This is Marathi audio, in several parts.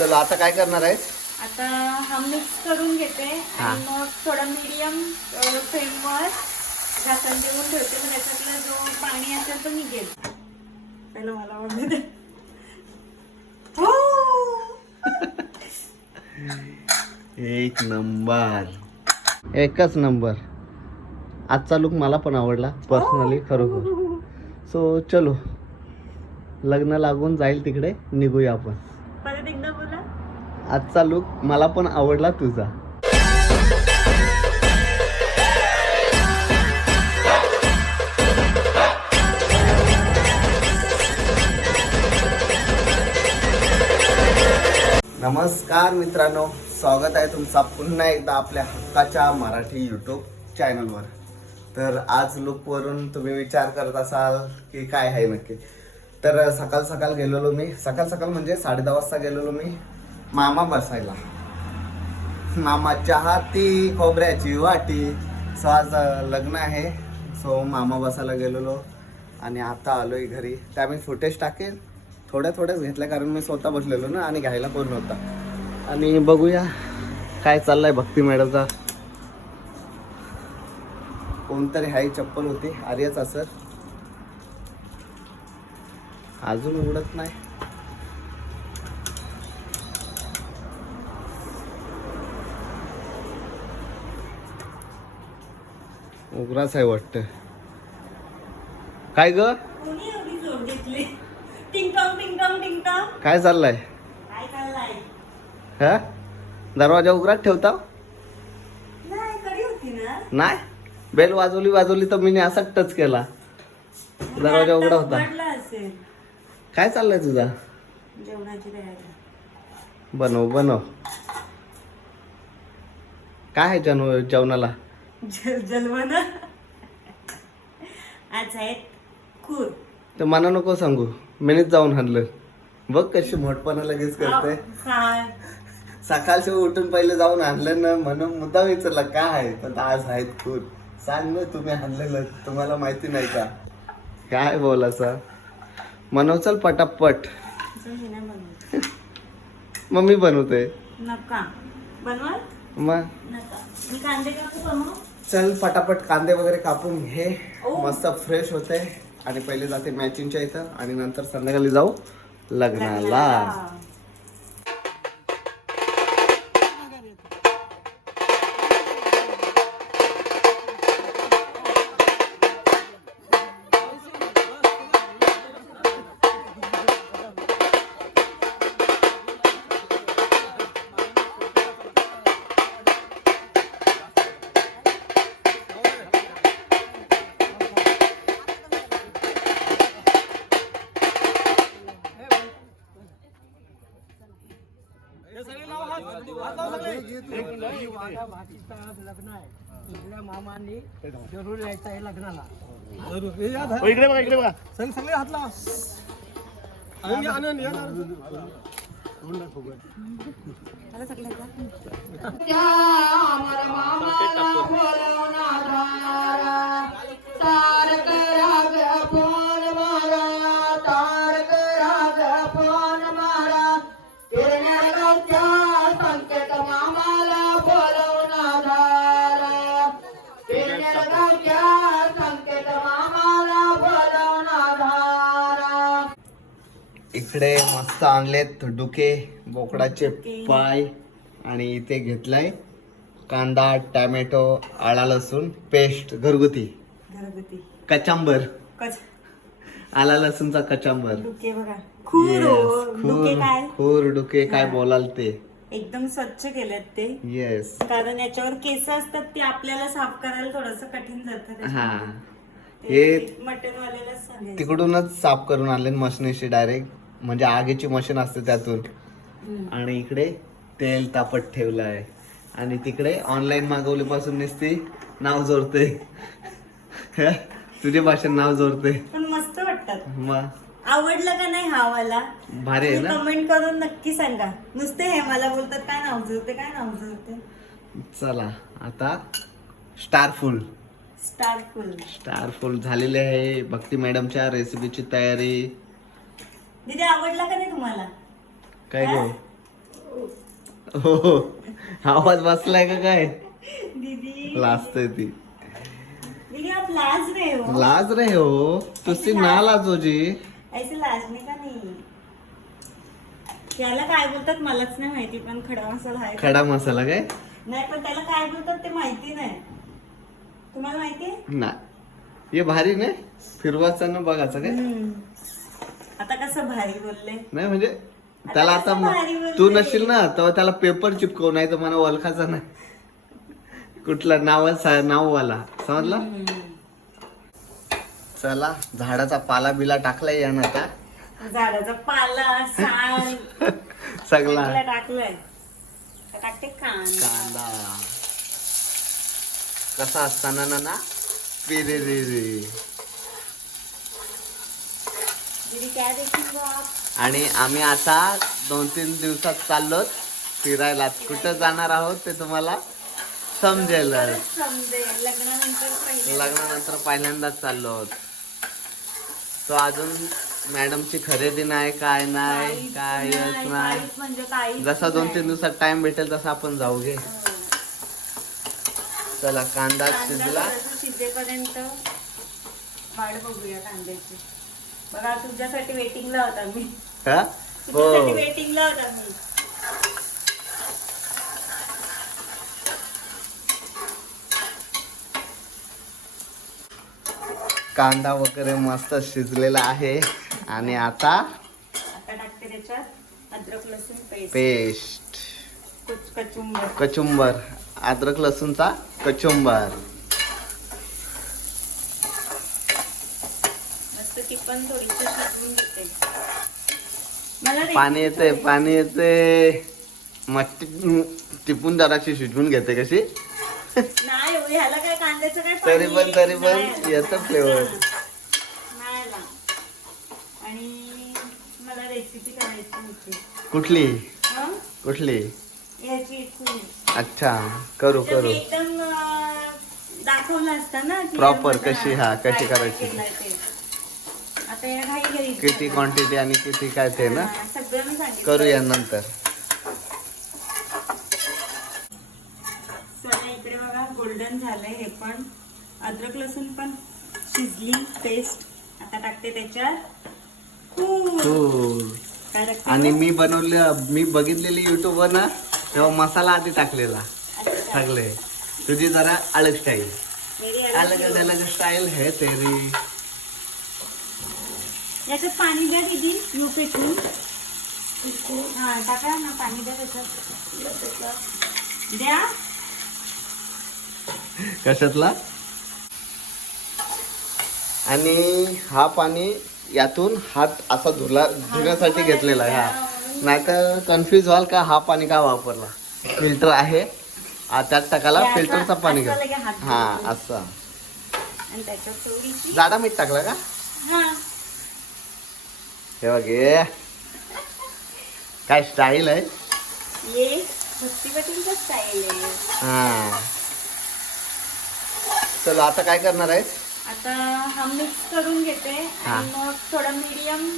चला आता काय करणार आहे आता हा मिक्स करून घेते हा. आणि मग थोडा मीडियम फ्लेमवर झाकण देऊन ठेवते. मग त्याच्यातला जो पाणी असेल तो निघेल पहिलं मला. हो! एक नंबर. एकच नंबर. आजचा लुक मला पण आवडला पर्सनली खरोखर. सो चलो. लग्न लागून जाईल तिकडे निघूया आपण. आवडला आजचा लुक मला पण आवडला तुझा. नमस्कार मित्रांनो स्वागत आहे तुमचा पुन्हा एकदा आपल्या हक्काच्या मराठी यूट्यूब चॅनलवर तर आज लुकवरून तुम्ही विचार करत असाल की काय आहे नक्की? तर सकाळ सकाळ गेलेलो मी. सकाळ सकाळ म्हणजे साडे दहा वाजता गेलेलो मी मामा बसायला. मामाच्या हाती खोबऱ्याची वाटी. सो आज लग्न आहे. सो मामा बसायला गेलेलो आणि आता आलो आहे घरी. त्या मी फुटेज टाकेन. थोड्या थोड्याच घेतल्या कारण मी स्वतः बसलेलो ना आणि घ्यायला कोण नव्हता. आणि बघूया काय चाललंय भक्ती मॅडमचा. कोणतरी हाय चप्पल होती. आर्यच असं अजून उघडत नाही. उग्राच आहे वाटतं. काय ग? काय चाललंय? हा? दरवाजा उघडात ठेवता? नाही बेल वाजवली वाजवली तर मी असा टच केला. दरवाजा उघडा होता. काय चाललंय तुझा? जेवणाची तयारी. बनव बनव. काय आहे जन जेवणाला? जलवण. आज आहेत खूर ते मला नको सांगू मीनीच जाऊन हाणलं. बघ कशी मोठपणा लगेच करते. सकाळचे उठून पहिले जाऊन आणलं ना म्हणून मुद्दा विचारला काय आहे? पण आज आहेत खूर सांग ना तुम्ही आणलेलं तुम्हाला माहिती नाही का? काय बोलायचा? मनव चल पटापट. नाही बनवत. मग? बनवा? चल पटापट कांदे वगैरे कापून घे. मस्त फ्रेश होते. आणि पहिले जाते मॅचिंगच्या इथं. आणि नंतर संध्याकाळी जाऊ लग्नाला. मामांनी जरूर यायचं आहे लग्नाला. इकडे बघा इकडे बघा. सगळे सगळे हात लावा. आनंद. इकडे मस्त आणलेत डुके बोकडाचे पाय आणि इथे घेतलाय कांदा टॅमॅटो आळा लसूण पेस्ट घरगुती. घरगुती. कचांबर. कच आला लसूणचा कचांबर. डुके बघा. खूर हो. डुके काय? खूर डुके काय बोलाल ते. एकदम स्वच्छ केलेत ते. येस कारण याच्यावर केस असतात ते आपल्याला साफ करायला थोडस कठीण जातं हा. हे मटन वाल्याला तिकडूनच साफ करून आणले मशिनीशी डायरेक्ट. म्हणजे आगीची मशीन असते त्यातून. आणि इकडे तेल तापत ठेवलं आहे आणि तिकडे ऑनलाईन मागवली पासून नुसती नाव जोडते. तुझे भाषण नाव जोडते. पण मस्त वाटतात. मग आवडलं का नाही हा वाला? भारी आहे ना? कमेंट करून नक्की सांगा. नुसते हे मला बोलतात काय नाव जुळते काय नाव जुळते चला आता स्टारफुल स्टारफुल स्टारफुल झालेले आहे भक्ती मॅडमच्या रेसिपीची तयारी. दीदी आवडला का नाही तुम्हाला? काय हा? गो? हो हो. आवाज बसलाय का काय? दीदी. लाजते ती. दीदी आप लाज रहे हो? लाज रे हो? तुझी ना लाजो जी. ऐसे लाजने का नाही. त्याला काय बोलतात मलाच नाही माहिती पण खडा मसाला आहे. खडा मसाला काय? नाही पण त्याला काय बोलतात ते माहिती नाही. तुम्हाला माहिती आहे? ना हे भारी नाही? फिरवायचं ना बघायचं काय? हम्म. आता कसं भारी बोलले? नाही म्हणजे त्याला आता कसं भारी म- बोलते. तू नशील ना तेव्हा त्याला पेपर चिपकव नाही तर मला ओळखायचा नाही. कुठला नाव नाववाला. समजला? चला झाडाचा पाला बिला टाकलाय यानं आता. झाडाचा पाला सगळा. टाकलंय? आता टाकते कांदा. कांदा. कसा असताना ना ना? पिरे रे रे दीदी काय देखील बाप आणि आम्ही आता दोन तीन दिवसात चाललो फिरायला. कुठं जाणार आहोत ते तुम्हाला समजेल. लग्नानंतर पहिले लग्नानंतर पहिल्यांदाच चाललो आहोत. तो अजून मॅडमची खरेदी नाही काय नाही कायच नाही, म्हणजे जसा दोन. तीन दिवसात टाइम भेटेल तसा आपण जाऊ घे. चला कांदा शिजला. शिजेपर्यंत. वाट बघूया कांद्याची. बघा तुझ्यासाठी वेटिंगला होता मी. हा? तुझ्यासाठी हो. वेटिंगला होता मी. कांदा वगैरे मस्त शिजलेला आहे. आणि आता आता टाकते त्याच्यात अद्रक लसूण पेस्ट. पेस्ट. कुच कचुंबर. कचुंबर. अद्रक लसूणचा कचुंबर मस्त ती पण थोडीशी शिजवून घेते मला रे- पाणी येते पाणी येते टिप- टिपून जराशी शिजवून घेते कशी नाही हो, ह्याला काय कांद्याचं काय तरी पाणी पण तरी नाही. पण येतं फ्लेवर नाही आला. आणि मला रेसिपी करायची होती कुठली हं? कुठली. अच्छा करू तर करू मी एकदम अं, दाखवलं असतं ना की Proper यामध्ये कशी, हा, काय कशी काय करायची. केलंय ते. किती क्वांटिटी आणि किती काय ते ना? करूया नंतर. चला इकडे बघा गोल्डन झालंय हे पण. अद्रक लसूण पण शिजली पेस्ट आता टाकते त्याच्यात. आणि मी बनवले मी बघितलेली युट्यूबवर ना तेव्हा मसाला आधी टाकलेला. सगळे तुझी जरा अलग स्टाईल अलग अलग स्टाईल है तेरी. याच्यात पाणी द्या दिदी. यू पेटून हा टाका ना पाणी द्या त्याच्यात. द्या. कशातला? आणि हा पाणी यातून हात असा धुला धुण्यासाठी घेतलेला आहे. हा. नाहीतर कन्फ्युज व्हाल का हा पाणी का वापरला? फिल्टर आहे. आ, त्यात टाकायला हे फिल्टरचा पाणी घ्या. हा. असं. जाडा मीठ टाकला का? हा बघ. काय स्टाईल आहे? ये भक्ती पाटीलचा स्टाईल आहे. हा. चलो आता काय करणार आहे आता हा मिक्स करून घेते. आणि मग थोडा मीडियम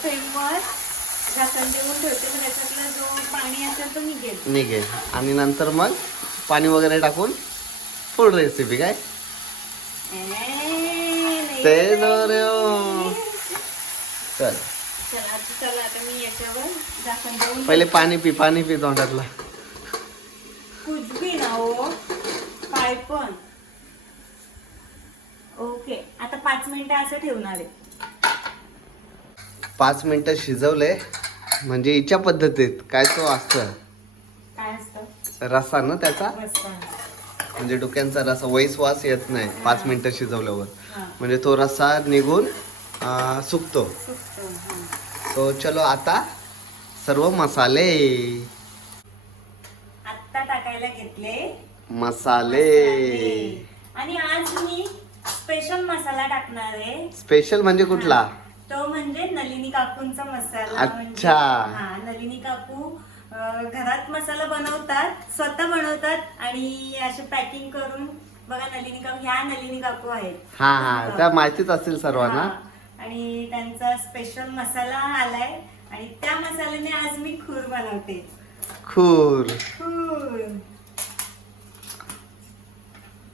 फ्लेमवर झाकण देऊन ठेवते. मग त्याच्यातला जो पाणी असेल तो निघेल. निघेल. आणि नंतर मग पाणी वगैरे टाकून फूड रेसिपी काय? ते. चल. चला आता- चला आता मी याच्यावर झाकण देऊन पहिले पाणी पी पाणी पी तोंडातला. ना हो ओके आता पाच मिनिटं असं ठेवणार आहे. पाच मिनिटं शिजवले म्हणजे हिच्या पद्धतीत काय तो असतं? काय असतं? रसा ना त्याचा? म्हणजे डोक्यांचा रसा वैस वास येत नाही पाच मिनिटं शिजवल्यावर. हा. म्हणजे तो रसा निघून अं, सुकतो. सुकतो हा सो चलो आता सर्व मसाले. आत्ता टाकायला घेतले. मसाले. आणि आज मी स्पेशल मसाला टाकणार आहे. स्पेशल म्हणजे कुठला? तो म्हणजे नलिनी काकूंचा मसाला अच्छा. म्हणजे- हा नलिनी काकू अं, घरात मसाला बनवतात स्वतः बनवतात आणि असे पॅकिंग करून बघा नलिनी काकू ह्या नलिनी काकू आहेत. हा हा त्या माहितीच असतील सर्वांना. हा. आणि त्यांचा स्पेशल मसाला आलाय. आणि त्या मसाल्याने आज मी खूर बनवते. खूर. खूर.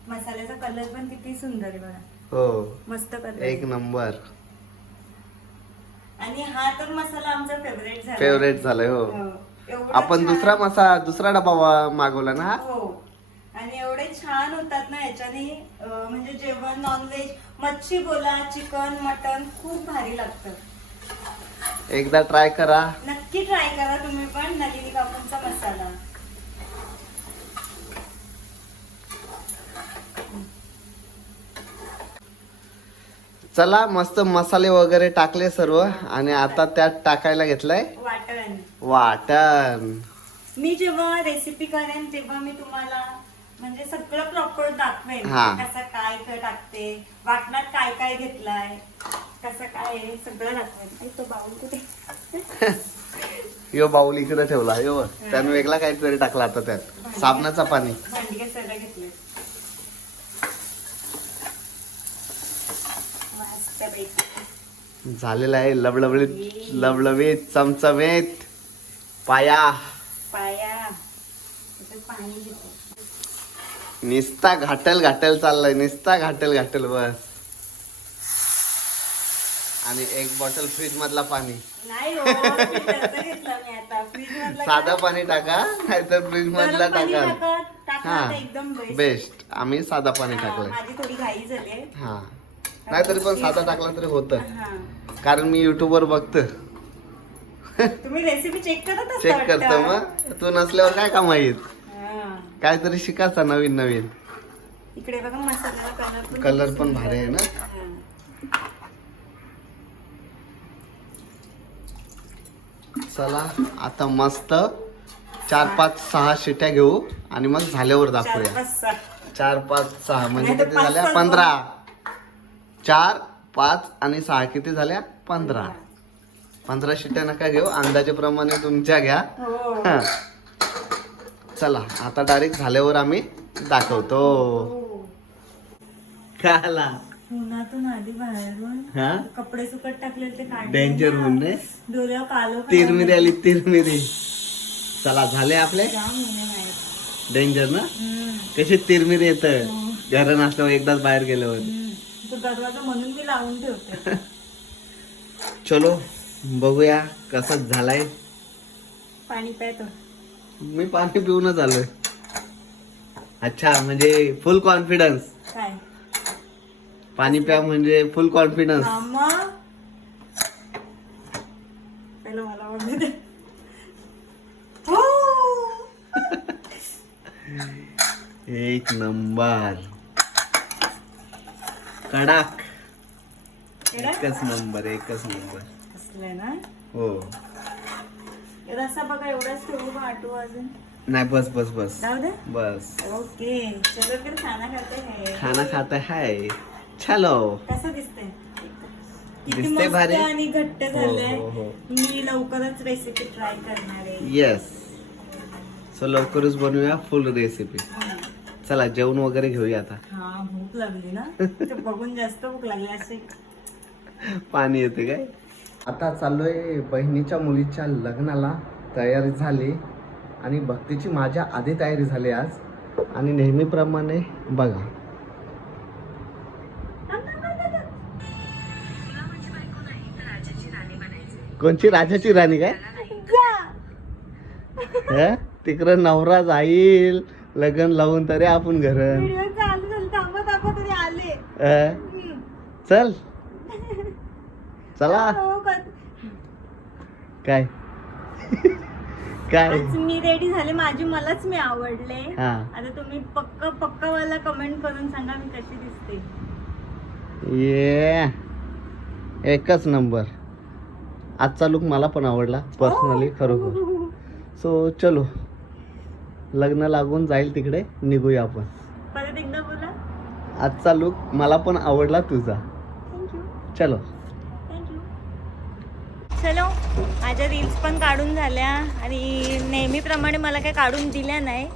मसाल्याचा कलर पण किती सुंदर आहे बघा. हो. मस्त कलर एक नंबर. आणि हा तर मसाला आमचा फेवरेट झाला फेवरेट झालंय हो. हो. आपण दुसरा मसा दुसरा डबा मागवला ना? हा? आणि एवढे छान होतात ना याच्याने म्हणजे जेवण नॉनव्हेज मच्छी बोला चिकन मटन खूप भारी लागतं. एकदा ट्राय करा. नक्की ट्राय करा तुम्ही पण नलिनी कापूंचा मसाला. चला मस्त मसाले वगैरे टाकले सर्व आणि आता त्यात टाकायला घेतलंय वाटण. वाटण. मी जेव्हा रेसिपी करेन तेव्हा मी तुम्हाला म्हणजे सगळं प्रॉपर दाखवेन. हा. कसं काय काय टाकते वाटणात काय काय घेतलाय कसं काय आहे, सगळं दाखवेन. आई, तो बाऊल कुठे? यो बाऊल इकडे ठेवला यो. त्यानं वेगळा काहीतरी टाकला आता त्यात. साबणाचा पाणी. भांडी घासायला घेतले मस्तपैकी. झालेला आहे लबलबीत लबलबीत चमचमीत. पाया. पाया. पाणी घेते निस्ता घाटल घाटल चाललाय निस्ता घाटल घाटल बस. आणि एक बॉटल फ्रीज मधला पाणी. हो साधं पाणी टाका नाहीतर फ्रीज मधला टाका. हा बेस्ट आम्ही साधा पाणी टाकलंय. हा. नाहीतरी पण साधा टाकला तरी होतं. कारण मी युट्यूब वर बघतो तुम्ही रेसिपी चेक करत? मग. तू नसल्यावर काय काम हा. काहीतरी शिकायचा नवीन नवीन. इकडे बघा कलर पण कलर भारी आहे ना. चला आता मस्त चार पाच सहा शिट्या घेऊ आणि मग झाल्यावर दाखवूया. चार पाच सहा म्हणजे किती झाल्या? पंधरा. चार पाच आणि सहा किती झाल्या? पंधरा. पंधरा. शिट्ट्या नका घेऊ अंदाजेप्रमाणे तुमच्या घ्या. हा. चला आता डायरेक्ट झाल्यावर आम्ही दाखवतो. हो. खाला. उन्हातून आली बाहेरून हा? कपडे सुकत टाकले ते काढले डेंजर ना. म्हणणे डोळ्यावर कालो तिरमिरी आली तिरमिरी. चला झाले आपले. डेंजर ना. कशी तिरमिरी येत घर नसल्यावर एकदाच बाहेर गेल्यावर. तो दरवाजा म्हणून मी लावून ठेवते चलो बघूया कसं झालाय. पाणी प्यायतो मी पाणी पिऊनच आलोय. अच्छा म्हणजे फुल कॉन्फिडन्स काय? पाणी प्या म्हणजे फुल कॉन्फिडन्स हा, मग? पहिलं मला आवडले ते. हो! एक नंबर. कडक? एकच नंबर एकच नंबर. असलंय ना? हो. रसा बघा एवढाच ठेवू का आटू अजून? नाही बस बस बस. जाऊ दे? बस. ओके चलो फिर खाना खाते हैं. खाना खाता है. चलो. कसं दिसतंय? किती दिसतंय मस्त भारी? आणि घट्ट हो, झालंय. हो, हो. मी लवकरच रेसिपी ट्राय करणार आहे. येस सो लवकरच बनवूया फुल रेसिपी चला जेवण वगैरे घेऊया आता. हा भूक लागली ना? ते बघून जास्त भूक लागली असे पाणी येते काय? आता चाललोय बहिणीच्या मुलीच्या लग्नाला तयारी झाली आणि भक्तीची माझ्या आधी तयारी झाली आज. आणि नेहमीप्रमाणे बघा. कोणची राजाची राणी काय? हं? तिकडं नवरा जाईल लग्न लावून तरी आपण घर. चालू चल. चला. हो? काय? काय? आज मी रेडी झाले. माझी मलाच मी आवडले. हा. आता तुम्ही पक्क पक्का वाला कमेंट करून सांगा मी कशी दिसते. ये. एकच नंबर. आजचा लुक मला पण आवडला. पर्सनली खरोखर. सो चलो. लग्न लागून जाईल तिकडे. निघूया आपण. परत एकदा बोला. आजचा लुक मला पण आवडला तुझा. थँक्यू चलो. थँक्यू चलो. माझ्या रील्स पण काढून झाल्या आणि नेहमीप्रमाणे मला काही काढून दिल्या नाही.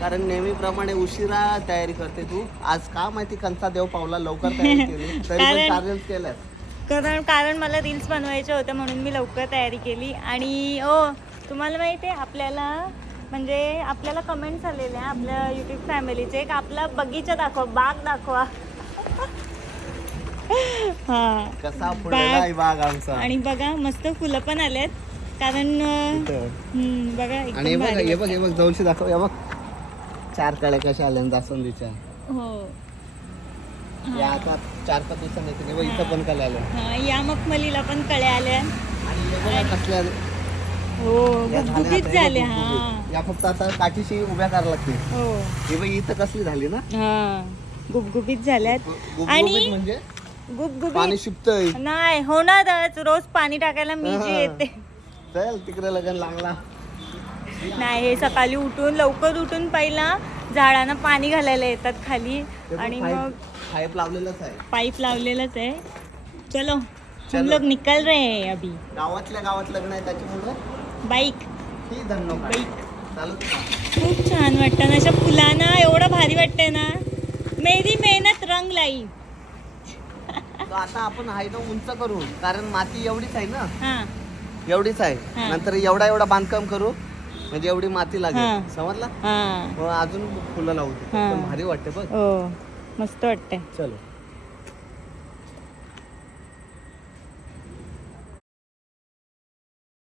कारण नेहमीप्रमाणे उशिरा तयारी करते तू. आज का माहिती कंचा देव पावला लवकर तयारी केली. तरी पण कारण- केलं कारण कारण मला रील्स बनवायच्या होत्या म्हणून मी लवकर तयारी केली. आणि ओ तुम्हाला माहिती आहे आपल्याला म्हणजे आपल्याला कमेंट्स आलेल्या आपल्या युट्यूब फॅमिलीचे एक आपला बगीचा दाखवा बाग दाखवा. हा. कसा बाग. आमचा. आणि बघा मस्त फुलं पण आलेत. कारण अं, इथं. हम्म, बघा आणि हे एकदम बघ भारी हे बघ हे बघ जवळशी दाखव. हे बघ. चार कळ्या कशा आल्या जास्वंदीच्या. हो. या आता चार पाच दिवसांनी येते हे बघ इथं पण कळ्या आल्या. हा या मखमलीला पण कळ्या आल्या. आणि हे बघा कसल्या हो या झाल्या गुबगुबीत आता, हे झाले बघ, हा. गुबगुबीत. या फक्त आता काठीशी उभ्या करायला लागते हो. हे बघ इथं कसली झाली ना? हा. गुबगुबीत झाल्यात. गु- गुबगुबीत आणि म्हणजे? पाणी गुबगुबीत शिपतय. नाही होणारच रोज पाणी टाकायला मी जी हा. येते. चल तिकडे लगन लागला. नाही हे सकाळी उठून लवकर उठून पहिला झाडांना पाणी घालायला येतात खाली ते आणि मग पाईप लावलेलंच आहे. पाईप लावलेलंच आहे. चलो हम चलो. लोग निकल रहे हैं अभी. गावातल्या गावात लग्न आहे त्याच्यामुळं? बाईक. ही खूप छान वाटतं ना अशा फुलांना एवढं भारी वाटतंय ना. मेरी मेहनत रंग लाई. आता आपण हाय ना उंच करू कारण माती एवढीच आहे ना. हा. एवढीच आहे. नंतर एवढा एवढा बांधकाम करू म्हणजे एवढी माती. लागेल. समजला? हा. अजून फुलं लावू. पण भारी वाटते बघ. हो. मस्त वाटतंय. चलो.